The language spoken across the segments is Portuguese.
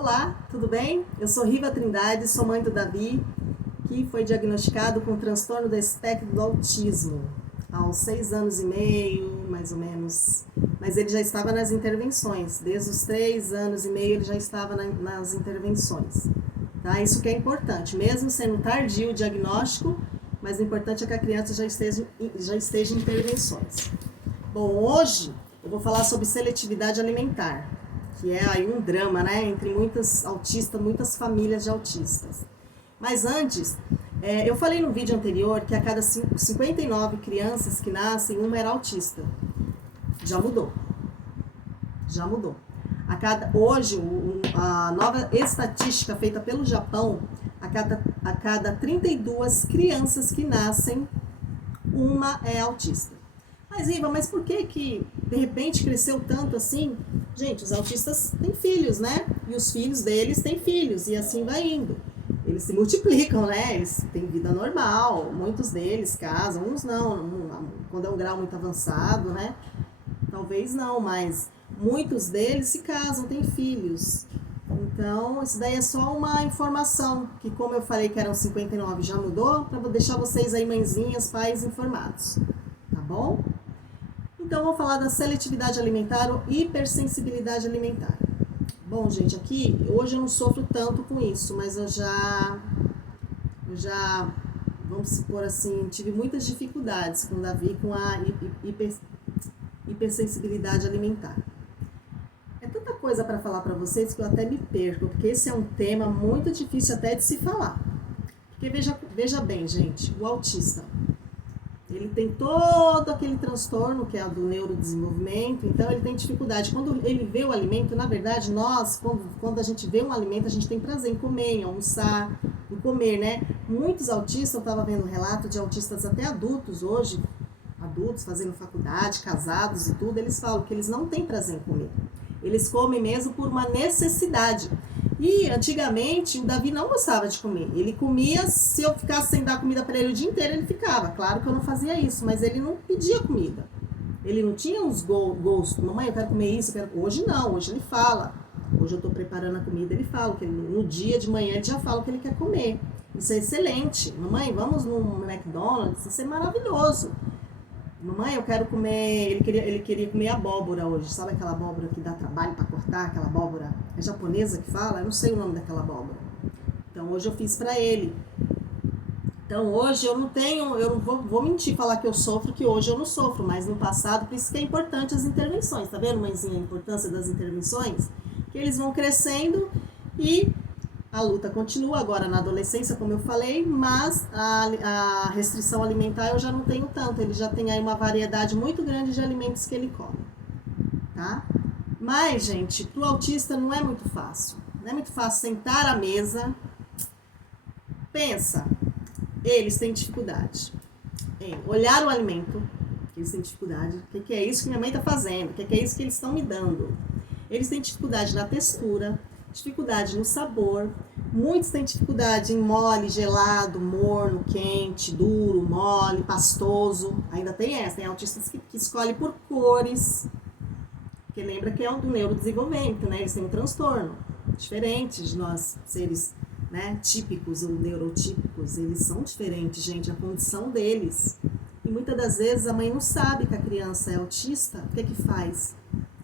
Olá, tudo bem? Eu sou Riva Trindade, sou mãe do Davi, que foi diagnosticado com transtorno do espectro do autismo há uns 6 anos e meio, mais ou menos. Mas ele já estava nas intervenções, desde os 3 anos e meio ele já estava nas intervenções. Tá? Isso que é importante, mesmo sendo tardio o diagnóstico, mas o importante é que a criança já esteja em intervenções. Bom, hoje eu vou falar sobre seletividade alimentar, que é aí um drama, né, entre muitas autistas, muitas famílias de autistas. Mas antes, eu falei no vídeo anterior que a cada 59 crianças que nascem, uma era autista. Já mudou. Já mudou. Hoje, a nova estatística feita pelo Japão, a cada 32 crianças que nascem, uma é autista. Mas, Iva, mas por que de repente cresceu tanto assim? Gente, os autistas têm filhos, né? E os filhos deles têm filhos, e assim vai indo. Eles se multiplicam, né? Eles têm vida normal, muitos deles casam, uns não, quando é um grau muito avançado, né? Talvez não, mas muitos deles se casam, têm filhos. Então, isso daí é só uma informação, que como eu falei que eram 59, já mudou, para deixar vocês aí, mãezinhas, pais, informados. Tá bom? Então, vou falar da seletividade alimentar ou hipersensibilidade alimentar. Bom, gente, aqui, hoje eu não sofro tanto com isso, mas eu já vamos supor assim, tive muitas dificuldades com o Davi com a hipersensibilidade alimentar. É tanta coisa para falar para vocês que eu até me perco, porque esse é um tema muito difícil até de se falar. Porque veja bem, gente, o autista, ele tem todo aquele transtorno que é do neurodesenvolvimento, então ele tem dificuldade. Quando ele vê o alimento, na verdade, nós, quando a gente vê um alimento, a gente tem prazer em comer, em almoçar, em comer, né? Muitos autistas, eu estava vendo um relato de autistas até adultos hoje, adultos fazendo faculdade, casados e tudo, eles falam que eles não têm prazer em comer. Eles comem mesmo por uma necessidade. E antigamente o Davi não gostava de comer. Ele comia, se eu ficasse sem dar comida para ele o dia inteiro, ele ficava. Claro que eu não fazia isso, mas ele não pedia comida. Ele não tinha uns gostos. Mamãe, eu quero comer isso, eu quero... Hoje não, hoje ele fala. Hoje eu estou preparando a comida, ele fala. Que no dia de manhã ele já fala o que ele quer comer. Isso é excelente. Mamãe, vamos no McDonald's? Isso é maravilhoso. Mamãe, eu quero comer... Ele queria comer abóbora hoje. Sabe aquela abóbora que dá trabalho para cortar? Aquela abóbora é japonesa que fala? Eu não sei o nome daquela abóbora. Então hoje eu fiz para ele. Então hoje eu não vou mentir, falar que eu sofro, que hoje eu não sofro, mas no passado, por isso que é importante as intervenções. Tá vendo, mãezinha, a importância das intervenções? Que eles vão crescendo e a luta continua agora na adolescência, como eu falei, mas a restrição alimentar eu já não tenho tanto. Ele já tem aí uma variedade muito grande de alimentos que ele come, tá? Mas, gente, pro autista não é muito fácil. Não é muito fácil sentar à mesa. Pensa, eles têm dificuldade em olhar o alimento, eles têm dificuldade. O que é isso que minha mãe tá fazendo? O que é isso que eles estão me dando? Eles têm dificuldade na textura, dificuldade no sabor, muitos têm dificuldade em mole, gelado, morno, quente, duro, mole, pastoso. Ainda tem autistas que escolhem por cores, porque lembra que é do neurodesenvolvimento, né? Eles têm um transtorno diferente de nós seres, né, típicos ou neurotípicos. Eles são diferentes, gente, a condição deles. E muitas das vezes a mãe não sabe que a criança é autista. O que faz?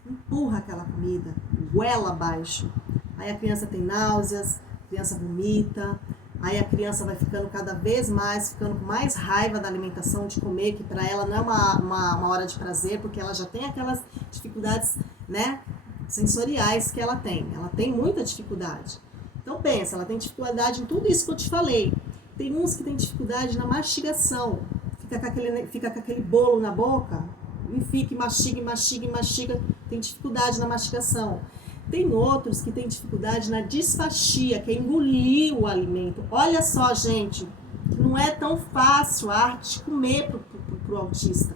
Empurra aquela comida, goela abaixo. Aí a criança tem náuseas, a criança vomita, aí a criança vai ficando cada vez mais, ficando com mais raiva da alimentação, de comer, que para ela não é uma hora de prazer, porque ela já tem aquelas dificuldades, né, sensoriais que ela tem muita dificuldade. Então pensa, ela tem dificuldade em tudo isso que eu te falei. Tem uns que tem dificuldade na mastigação, fica com aquele bolo na boca, e fica, mastiga, tem dificuldade na mastigação. Tem outros que têm dificuldade na disfagia, que é engolir o alimento. Olha só, gente, que não é tão fácil a arte de comer pro autista.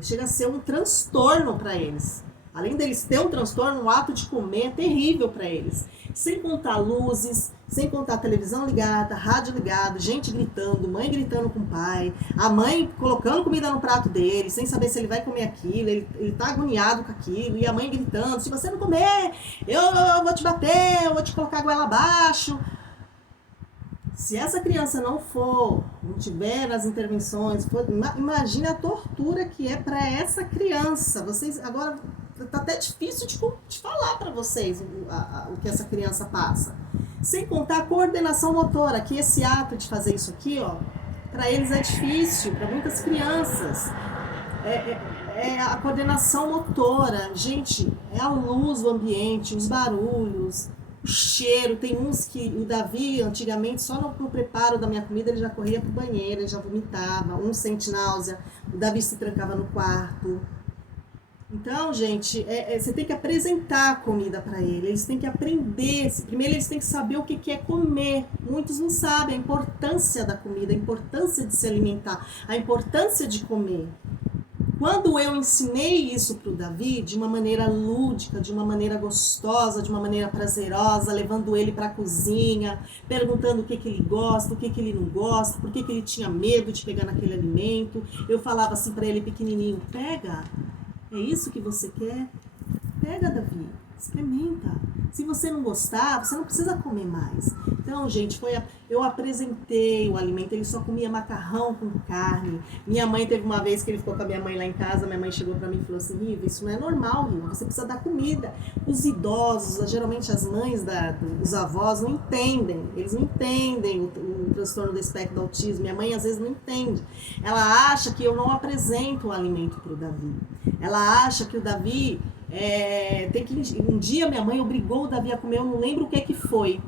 Chega a ser um transtorno para eles. Além deles ter um transtorno, o ato de comer é terrível para eles. Sem contar luzes, sem contar televisão ligada, rádio ligado, gente gritando, mãe gritando com o pai, a mãe colocando comida no prato dele, sem saber se ele vai comer aquilo, ele tá agoniado com aquilo, e a mãe gritando, se você não comer, eu vou te bater, eu vou te colocar a goela abaixo. Se essa criança não tiver nas intervenções, imagine a tortura que é para essa criança. Vocês agora tá até difícil de falar para vocês o que essa criança passa. Sem contar a coordenação motora, que esse ato de fazer isso aqui, ó, para eles é difícil, para muitas crianças. É a coordenação motora, gente, é a luz do ambiente, os barulhos, o cheiro. Tem uns que o Davi, antigamente, só no preparo da minha comida, ele já corria pro banheiro, ele já vomitava, um sente náusea, o Davi se trancava no quarto. Então, gente, você tem que apresentar a comida para ele, eles têm que aprender, primeiro eles têm que saber o que é comer. Muitos não sabem a importância da comida, a importância de se alimentar, a importância de comer. Quando eu ensinei isso para o Davi, de uma maneira lúdica, de uma maneira gostosa, de uma maneira prazerosa, levando ele para a cozinha, perguntando o que ele gosta, o que ele não gosta, por que ele tinha medo de pegar naquele alimento, eu falava assim para ele pequenininho, pega, é isso que você quer? Pega, Davi, experimenta. Se você não gostar, você não precisa comer mais. Então, gente, eu apresentei o alimento, ele só comia macarrão com carne. Minha mãe teve uma vez que ele ficou com a minha mãe lá em casa, minha mãe chegou pra mim e falou assim, Riva, isso não é normal, Riva, você precisa dar comida. Os idosos, geralmente as mães dos avós, não entendem, eles não entendem o transtorno do espectro do autismo. Minha mãe às vezes não entende. Ela acha que eu não apresento o alimento pro Davi. Ela acha que o Davi... um dia minha mãe obrigou o Davi a comer, eu não lembro o que foi.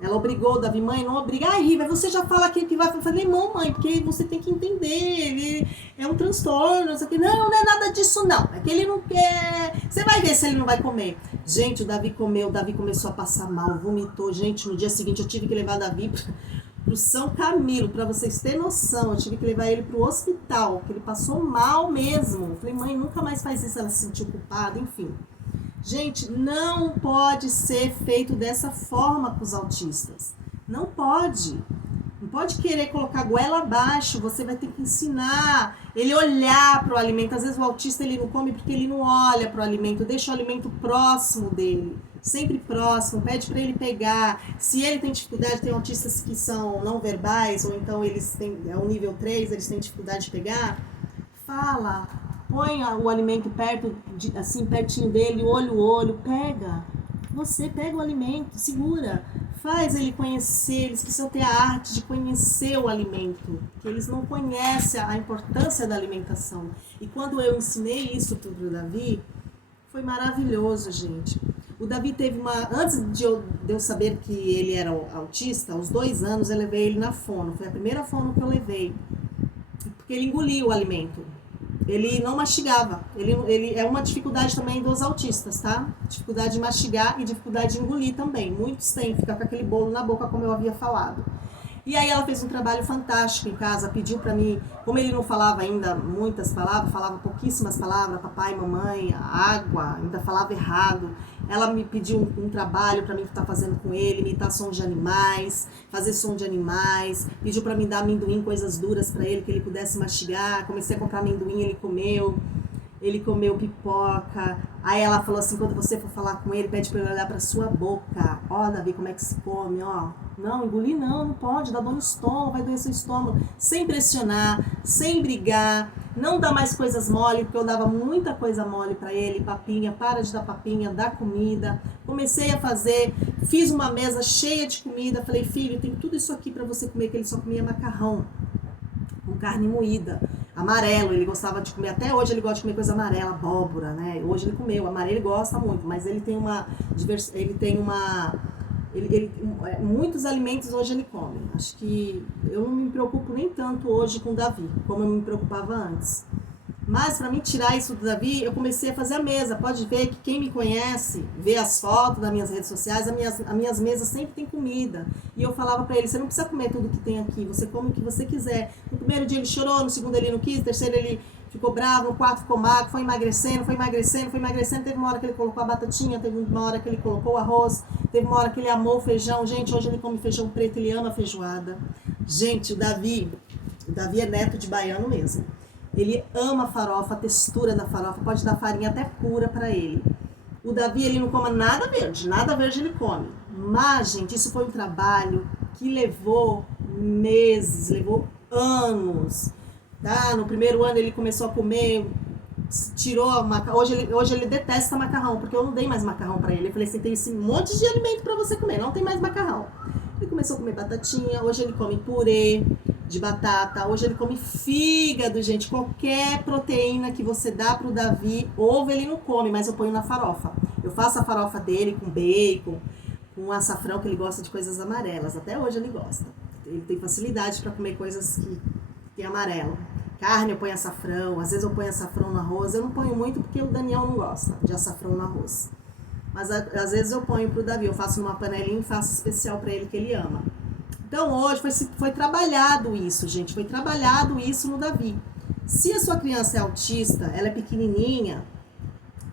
Ela obrigou o Davi, mãe, não obriga. Ai, Riva, você já fala aquilo que vai. Eu falei, não, mãe, porque você tem que entender, ele é um transtorno, isso aqui. Não é nada disso, não. É que ele não quer. Você vai ver se ele não vai comer. Gente, o Davi comeu, o Davi começou a passar mal, vomitou. Gente, no dia seguinte eu tive que levar o Davi pro São Camilo, para vocês terem noção, eu tive que levar ele pro hospital, que ele passou mal mesmo. Eu falei, mãe, nunca mais faz isso, ela se sentiu culpada, enfim. Gente, não pode ser feito dessa forma com os autistas. Não pode. Não pode querer colocar a goela abaixo, você vai ter que ensinar ele olhar para o alimento. Às vezes o autista ele não come porque ele não olha para o alimento, deixa o alimento próximo dele. Sempre próximo, pede para ele pegar. Se ele tem dificuldade, tem autistas que são não verbais, ou então eles têm, é o nível 3, eles têm dificuldade de pegar, fala, põe o alimento perto, assim, pertinho dele, olho, pega. Você pega o alimento, segura, faz ele conhecer, eles precisam ter a arte de conhecer o alimento, que eles não conhecem a importância da alimentação. E quando eu ensinei isso para o Davi, foi maravilhoso, gente. O Davi teve antes de eu saber que ele era autista, aos 2 anos eu levei ele na fono, foi a primeira fono que eu levei, porque ele engolia o alimento, ele não mastigava, ele é uma dificuldade também dos autistas, tá? Dificuldade de mastigar e dificuldade de engolir também, muitos têm, ficar com aquele bolo na boca, como eu havia falado. E aí ela fez um trabalho fantástico em casa, pediu para mim, como ele não falava ainda muitas palavras, falava pouquíssimas palavras, papai, mamãe, água, ainda falava errado. Ela me pediu um trabalho para mim estar fazendo com ele, imitar som de animais, fazer som de animais, pediu para mim dar amendoim, coisas duras para ele, que ele pudesse mastigar. Comecei a comprar amendoim, ele comeu pipoca. Aí ela falou assim, quando você for falar com ele, pede para ele olhar para sua boca. Ó, Davi, como é que se come, ó. Não, engolir não pode, dá dor no estômago, vai doer seu estômago. Sem pressionar, sem brigar, não dá mais coisas mole, porque eu dava muita coisa mole para ele, papinha, para de dar papinha, dá comida. Comecei a fazer, fiz uma mesa cheia de comida, falei, filho, tem tudo isso aqui para você comer, que ele só comia macarrão, com carne moída. Amarelo, ele gostava de comer, até hoje ele gosta de comer coisa amarela, abóbora, né? Hoje ele comeu, amarelo ele gosta muito, mas ele tem muitos alimentos hoje ele come. Acho que eu não me preocupo nem tanto hoje com o Davi, como eu me preocupava antes. Mas para mim tirar isso do Davi, eu comecei a fazer a mesa. Pode ver que quem me conhece, vê as fotos das minhas redes sociais, as minhas mesas sempre tem comida. E eu falava para ele, você não precisa comer tudo que tem aqui, você come o que você quiser. No primeiro dia ele chorou, no segundo ele não quis, no terceiro ele ficou bravo, no quarto ficou magro, foi emagrecendo, teve uma hora que ele colocou a batatinha, teve uma hora que ele colocou o arroz, teve uma hora que ele amou o feijão, gente, hoje ele come feijão preto, ele ama feijoada. Gente, o Davi é neto de baiano mesmo, ele ama a farofa, a textura da farofa, pode dar farinha até pura pra ele. O Davi, ele não come nada verde ele come, mas, gente, isso foi um trabalho que levou meses, levou anos. Tá? No primeiro ano ele começou a comer, tirou hoje ele detesta macarrão, porque eu não dei mais macarrão pra ele. Eu falei assim, tem esse monte de alimento pra você comer, não tem mais macarrão. Ele começou a comer batatinha, hoje ele come purê de batata, hoje ele come fígado, gente. Qualquer proteína que você dá pro Davi, ovo ele não come, mas eu ponho na farofa. Eu faço a farofa dele com bacon, com açafrão, que ele gosta de coisas amarelas, até hoje ele gosta. Ele tem facilidade para comer coisas que tem amarelo. Carne eu ponho açafrão, às vezes eu ponho açafrão no arroz, eu não ponho muito porque o Daniel não gosta de açafrão no arroz. Mas às vezes eu ponho pro Davi, eu faço numa panelinha e faço especial para ele que ele ama. Então hoje foi trabalhado isso, gente, foi trabalhado isso no Davi. Se a sua criança é autista, ela é pequenininha,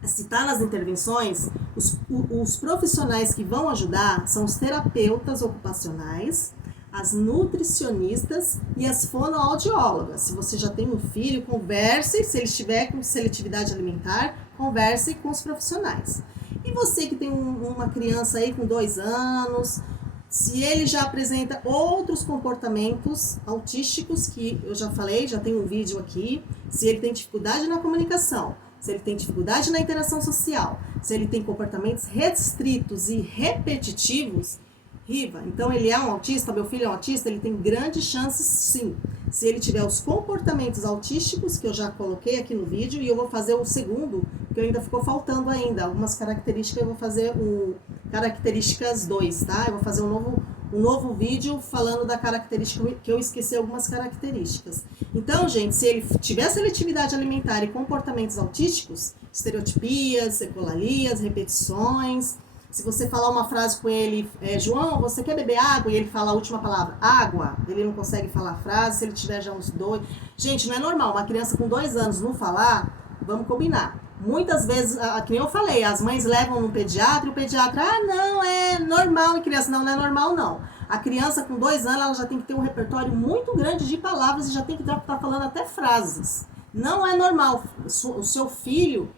se está nas intervenções, os profissionais que vão ajudar são os terapeutas ocupacionais, as nutricionistas e as fonoaudiólogas. Se você já tem um filho, converse, se ele estiver com seletividade alimentar, converse com os profissionais. E você que tem uma criança aí com 2 anos, se ele já apresenta outros comportamentos autísticos, que eu já falei, já tem um vídeo aqui, se ele tem dificuldade na comunicação, se ele tem dificuldade na interação social, se ele tem comportamentos restritos e repetitivos, Riva, então ele é um autista, meu filho é um autista, ele tem grandes chances sim. Se ele tiver os comportamentos autísticos, que eu já coloquei aqui no vídeo, e eu vou fazer o segundo, que ainda ficou faltando ainda, algumas características, eu vou fazer o características 2, tá? Eu vou fazer um novo vídeo falando da característica, que eu esqueci algumas características. Então, gente, se ele tiver seletividade alimentar e comportamentos autísticos, estereotipias, ecolalias, repetições, se você falar uma frase com ele, João, você quer beber água? E ele fala a última palavra, água. Ele não consegue falar a frase, se ele tiver já uns 2. Gente, não é normal. Uma criança com 2 anos não falar, vamos combinar. Muitas vezes, que nem eu falei, as mães levam no pediatra e o pediatra, não, é normal em criança. Não, não é normal não. A criança com 2 anos, ela já tem que ter um repertório muito grande de palavras e já tem que estar falando até frases. Não é normal. O seu filho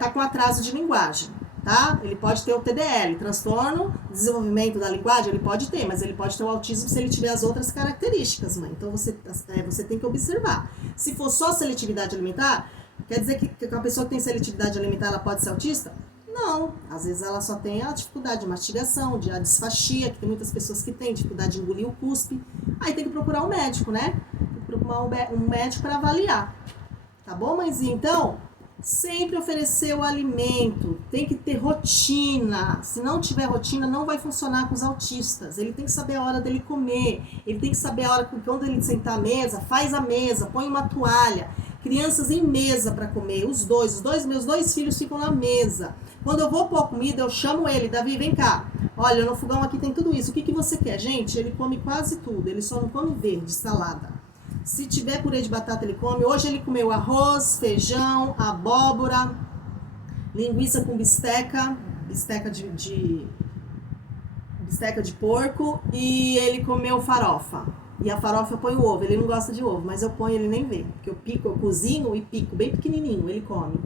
tá com atraso de linguagem. Tá? Ele pode ter o TDL, transtorno de desenvolvimento da linguagem, ele pode ter, mas ele pode ter o autismo se ele tiver as outras características, mãe. Então você tem que observar. Se for só seletividade alimentar, quer dizer que uma pessoa que tem seletividade alimentar, ela pode ser autista? Não, às vezes ela só tem a dificuldade de mastigação, de a disfagia, que tem muitas pessoas que têm dificuldade de engolir o cuspe. Aí tem que procurar um médico, né? Tem que procurar um médico para avaliar. Tá bom, mãezinha? Então, sempre oferecer o alimento, tem que ter rotina. Se não tiver rotina, não vai funcionar com os autistas. Ele tem que saber a hora dele comer, ele tem que saber a hora quando ele sentar à mesa, faz a mesa, põe uma toalha. Crianças em mesa para comer, meus 2 filhos ficam na mesa. Quando eu vou pôr comida, eu chamo ele, Davi, vem cá. Olha, no fogão aqui tem tudo isso. O que você quer? Gente, ele come quase tudo, ele só não come verde, salada. Se tiver purê de batata, ele come. Hoje ele comeu arroz, feijão, abóbora, linguiça com bisteca de porco, e ele comeu farofa. E a farofa eu ponho ovo. Ele não gosta de ovo, mas eu ponho, ele nem vê. Porque eu cozinho e pico bem pequenininho, ele come.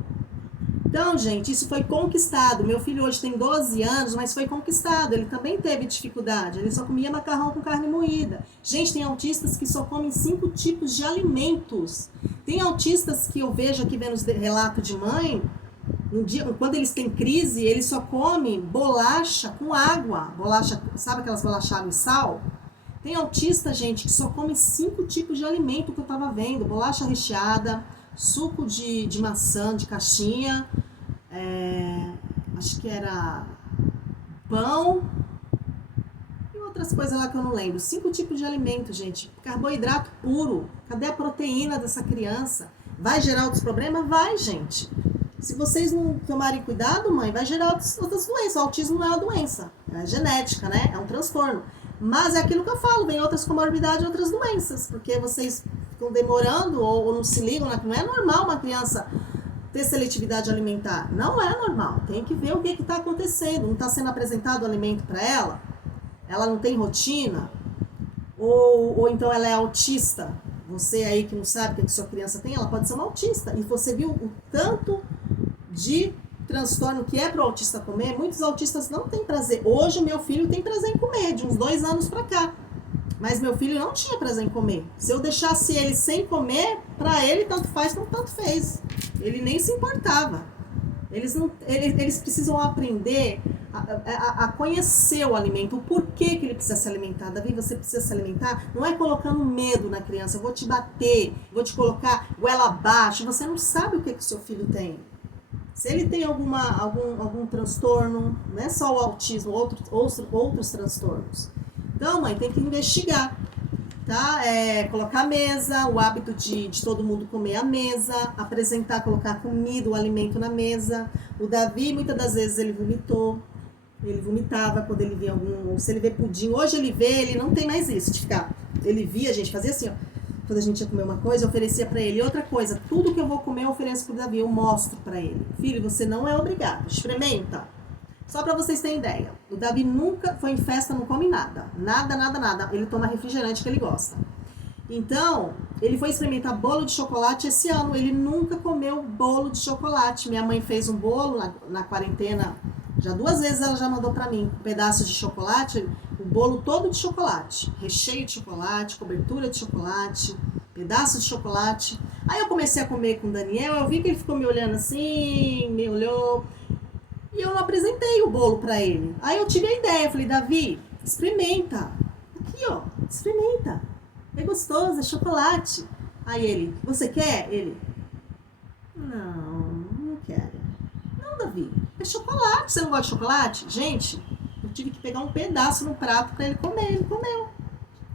Então, gente, isso foi conquistado. Meu filho hoje tem 12 anos, mas foi conquistado. Ele também teve dificuldade. Ele só comia macarrão com carne moída. Gente, tem autistas que só comem 5 tipos de alimentos. Tem autistas que eu vejo aqui vendo os relatos de mãe, quando eles têm crise, eles só comem bolacha com água. Bolacha, sabe aquelas bolachas água e sal? Tem autista, gente, que só come 5 tipos de alimento que eu tava vendo. Bolacha recheada, suco de maçã de caixinha, acho que era pão e outras coisas lá que eu não lembro. 5 tipos de alimento, gente. Carboidrato puro. Cadê a proteína dessa criança? Vai gerar outros problemas? Vai, gente. Se vocês não tomarem cuidado, mãe, vai gerar outras doenças. O autismo não é uma doença, é genética, né? É um transtorno. Mas é aquilo que eu falo, vem outras comorbidades, outras doenças, porque vocês ficam demorando ou não se ligam. Não é normal uma criança ter seletividade alimentar. Não é normal. Tem que ver o que está acontecendo. Não está sendo apresentado o alimento para ela? Ela não tem rotina? Ou então ela é autista? Você aí que não sabe o que sua criança tem, ela pode ser uma autista. E você viu o tanto de transtorno que é para o autista comer? Muitos autistas não têm prazer. Hoje o meu filho tem prazer em comer, de uns 2 anos para cá. Mas meu filho não tinha prazer em comer. Se eu deixasse ele sem comer, para ele tanto faz como tanto fez. Ele nem se importava. Eles precisam aprender a conhecer o alimento, o porquê que ele precisa se alimentar. Davi, você precisa se alimentar? Não é colocando medo na criança, eu vou te bater, vou te colocar goela abaixo. Você não sabe o que o seu filho tem. Se ele tem algum transtorno, não é só o autismo, outros transtornos. Então, mãe, tem que investigar, tá? Colocar a mesa, o hábito de todo mundo comer à mesa, apresentar, colocar comida, o alimento na mesa. O Davi, muitas das vezes, ele vomitava quando ele via se ele vê pudim. Hoje ele não tem mais isso de ficar. Ele via, a gente fazia assim, ó. Quando a gente ia comer uma coisa, eu oferecia pra ele. E outra coisa, tudo que eu vou comer eu ofereço pro Davi, eu mostro pra ele. Filho, você não é obrigado, experimenta. Só pra vocês terem ideia, o Davi nunca foi em festa, não come nada. Nada. Ele toma refrigerante que ele gosta. Então, ele foi experimentar bolo de chocolate esse ano. Ele nunca comeu bolo de chocolate. Minha mãe fez um bolo na quarentena. Já 2 vezes ela já mandou pra mim um pedaço de chocolate, o bolo todo de chocolate. Recheio de chocolate, cobertura de chocolate, pedaço de chocolate. Aí eu comecei a comer com o Daniel, eu vi que ele ficou me olhando assim, me olhou... E eu não apresentei o bolo pra ele. Aí eu tive a ideia, falei, Davi, experimenta. Aqui, ó, experimenta. É gostoso, é chocolate. Aí ele, você quer? Ele, não quero. Não, Davi, é chocolate. Você não gosta de chocolate? Gente, eu tive que pegar um pedaço no prato pra ele comer. Ele comeu.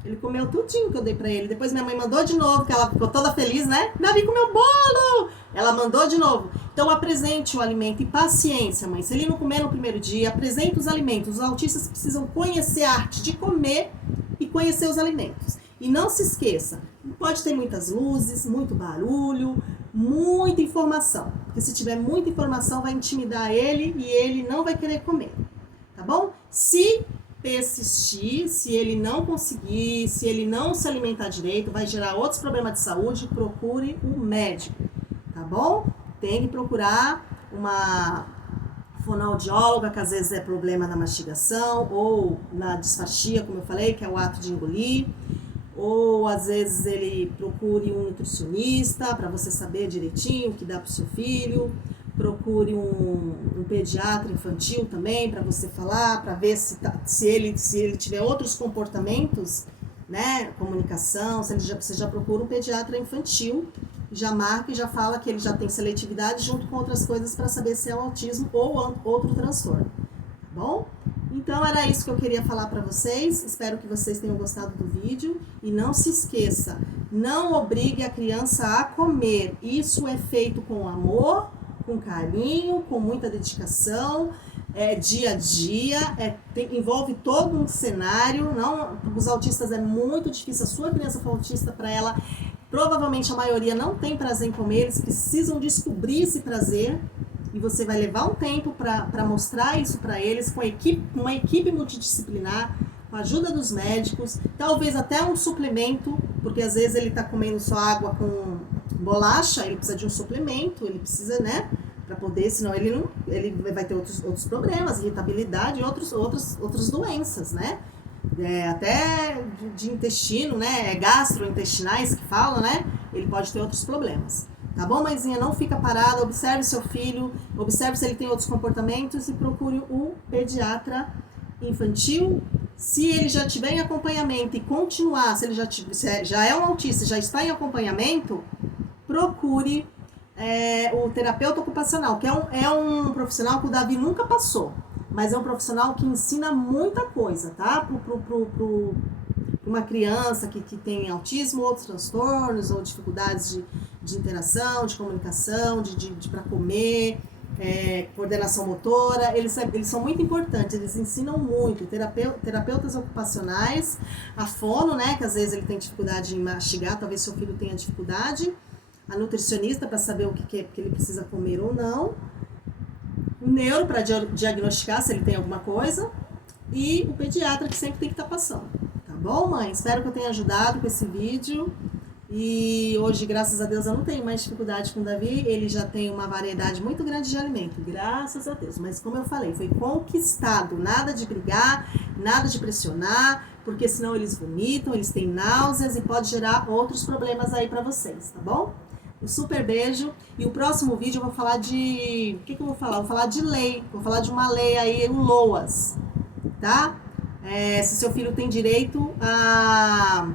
Ele comeu tudinho que eu dei pra ele. Depois minha mãe mandou de novo, que ela ficou toda feliz, né? Davi comeu bolo! Ela mandou de novo. Então apresente o alimento e paciência, mãe. Se ele não comer no primeiro dia, apresente os alimentos. Os autistas precisam conhecer a arte de comer e conhecer os alimentos. E não se esqueça, pode ter muitas luzes, muito barulho, muita informação. Porque se tiver muita informação vai intimidar ele e ele não vai querer comer. Tá bom? Se persistir, se ele não conseguir, se ele não se alimentar direito, vai gerar outros problemas de saúde, procure um médico, tá bom? Tem que procurar uma fonoaudióloga, que às vezes é problema na mastigação, ou na disfagia, como eu falei, que é o ato de engolir, ou às vezes ele procure um nutricionista, para você saber direitinho o que dá para o seu filho. Procure um pediatra infantil também, para você falar, para ver se ele tiver outros comportamentos, né, comunicação, você já procura um pediatra infantil, já marca e já fala que ele já tem seletividade junto com outras coisas para saber se é o autismo ou outro transtorno, tá bom? Então era isso que eu queria falar para vocês, espero que vocês tenham gostado do vídeo e não se esqueça, não obrigue a criança a comer, isso é feito com amor, com carinho, com muita dedicação, dia a dia, envolve todo um cenário. Não, os autistas é muito difícil, a sua criança for autista, para ela, provavelmente a maioria não tem prazer em comer, eles precisam descobrir esse prazer, e você vai levar um tempo para mostrar isso para eles, com uma equipe multidisciplinar, com a ajuda dos médicos, talvez até um suplemento, porque às vezes ele está comendo só água com bolacha, ele precisa de um suplemento, ele precisa, né, para poder, senão ele vai ter outros problemas, irritabilidade e outras doenças, né, até de intestino, né, gastrointestinais que falam, né, ele pode ter outros problemas. Tá bom, mãezinha? Não fica parada, observe seu filho, observe se ele tem outros comportamentos e procure um pediatra infantil. Se ele já estiver em acompanhamento e continuar, se ele já é um autista e já está em acompanhamento, procure o terapeuta ocupacional, que é um profissional que o Davi nunca passou, mas é um profissional que ensina muita coisa, tá? Pro uma criança que tem autismo, outros transtornos ou dificuldades de interação, de comunicação, para comer. coordenação motora, eles são muito importantes, eles ensinam muito, terapeutas ocupacionais, a fono, né, que às vezes ele tem dificuldade em mastigar, talvez seu filho tenha dificuldade, a nutricionista para saber o que ele precisa comer ou não, o neuro para diagnosticar se ele tem alguma coisa, e o pediatra que sempre tem que estar passando, tá bom, mãe? Espero que eu tenha ajudado com esse vídeo. E hoje, graças a Deus, eu não tenho mais dificuldade com o Davi, ele já tem uma variedade muito grande de alimento, graças a Deus. Mas como eu falei, foi conquistado, nada de brigar, nada de pressionar, porque senão eles vomitam, eles têm náuseas e pode gerar outros problemas aí pra vocês, tá bom? Um super beijo. E o próximo vídeo eu vou falar de... O que eu vou falar? Vou falar de lei, vou falar de uma lei aí, o LOAS, tá? Se seu filho tem direito a...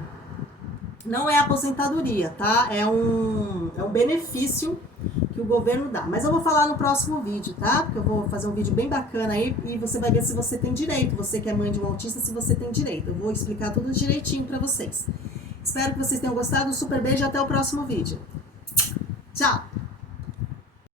Não é aposentadoria, tá? É um benefício que o governo dá. Mas eu vou falar no próximo vídeo, tá? Porque eu vou fazer um vídeo bem bacana aí e você vai ver se você tem direito. Você que é mãe de um autista, se você tem direito. Eu vou explicar tudo direitinho pra vocês. Espero que vocês tenham gostado. Um super beijo e até o próximo vídeo. Tchau!